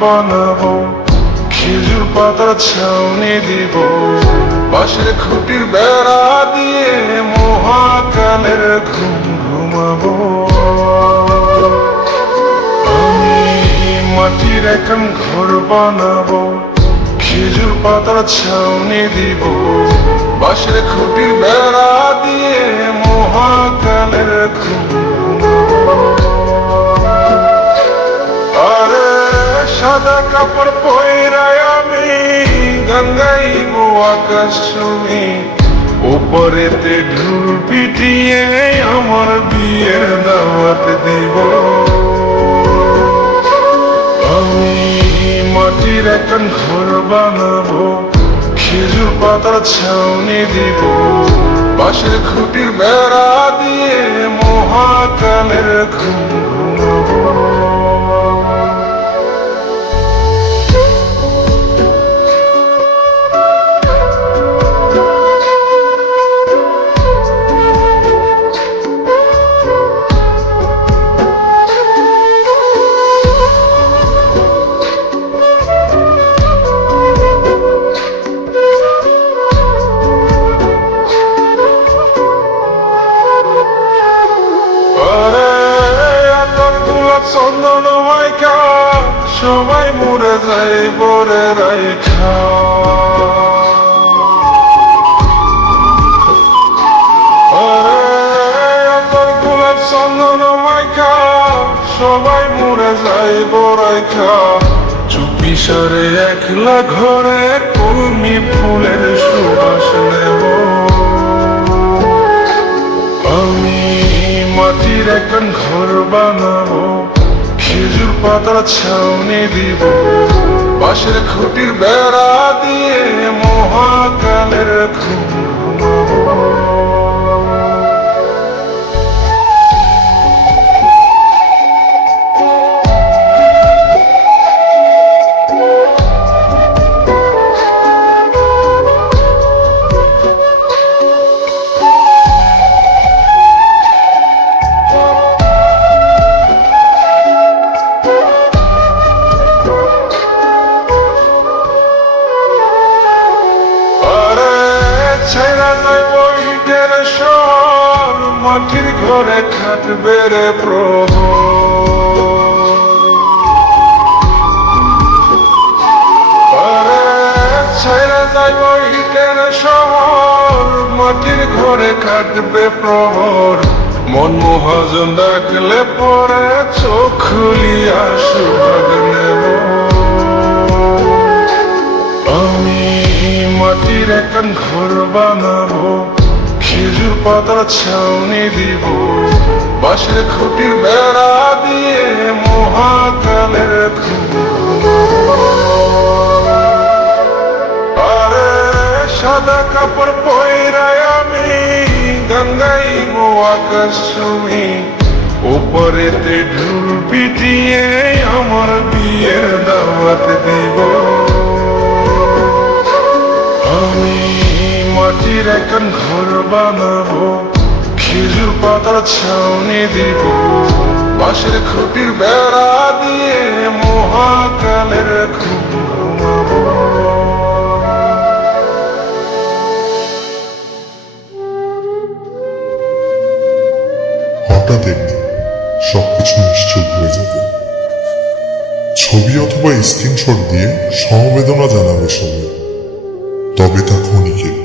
বানাবো, খেজুর পাতার ছাউনি দিব, বাঁশের খুঁটির বেড়া দিয়ে মহাকালের ঘুম ঘুমাবো। আমি মাটির এখন ঘর বানাবো, খেজুর পাতার ছাউনি দিব, বাঁশের খুঁটির বেড়া দিয়ে মহাকালের ঘুম ঘুমাবো। আরে সাদা কাপড় পয়রায় আমি গান গাইবো আকাশ ছুঁই, উপরেতে ঢোল পিটিয়ে আমার বিয়ের দাওয়াত দিব। আমি মাটির এখন ঘর বানাবো, খেজুর পাতার ছাউনি দিব, বাঁশের খুঁটির বেড়া দিয়ে মহাকালের ঘুম ঘুমাবো। চন্দন মাইকা সবাই মরে যায় বরে রাইখা, গোলাপ চন্দন মাইকা সবাই মরে যায় বরাইখা, চুপি সরে একলা ঘরে কলমি ফুলের সুবাস নেব। আমি মাটির এখন ঘর বানাবো, খেজুর পাতার ছাউনি দিব, বাঁশের খুঁটির বেড়া দিয়ে মহাকালের ঘুম ঘুমাবো। মাটির ঘরে খাটবে রে প্রভু, ছেড়ে যাইব ইটের শহর, মাটির ঘরে খাটবে প্রহর, মন মহাজন ডাকলে পরে চোখ খুলিয়া সুভাগ নেব। আমি মাটির এখন ঘর বানাবো, খেজুর পাতার ছাউনি দিব, বাঁশের খুঁটির বেড়া দিয়ে মহাকালের ঘুম ঘুমাবো। আরে সাদা কাপড় পয়রায় আমি গান গাইবো আকাশ ছুঁই, উপরেতে ঢোল পিটিয়ে আমার বিয়ের দাওয়াত দিব। আমি মাটির এখন ঘর বানাবো, খেজুর পাতার ছাউনি দিব, বাঁশের খুঁটির বেড়া দিয়ে মহাকালের ঘুম ঘুমাবো। হঠাৎ একদিন সবকিছু নিশ্চুপ হয়ে যাবে। ছবি অথবা স্ক্রিনশট দিয়ে সমবেদনা জানাবে সবাই, তবে তা ক্ষণিকের।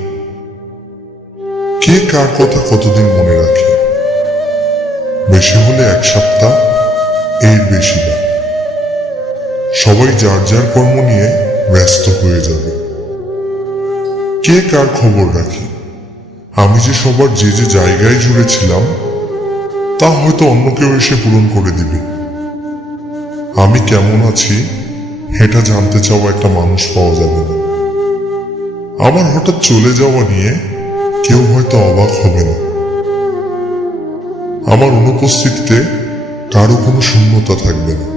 কে কার কথা কতদিন মনে রাখে, বেশি হলে এক সপ্তাহ, এর বেশি না। সবাই যার যার কর্ম নিয়ে ব্যস্ত হয়ে যাবে। কে কার খবর রাখে, আমি যে সবার যে যে জায়গায় জুড়ে ছিলাম তা হয়তো অন্য কেউ এসে পূরণ করে দিবে। আমি কেমন আছি এটা জানতে চাওয়া একটা মানুষ পাওয়া যাবে না। আমার হঠাৎ চলে যাওয়া নিয়ে কেউ হয়তো অবাক হবে না। আমার অনুপস্থিতিতে কারো কোনো শূন্যতা থাকবে না।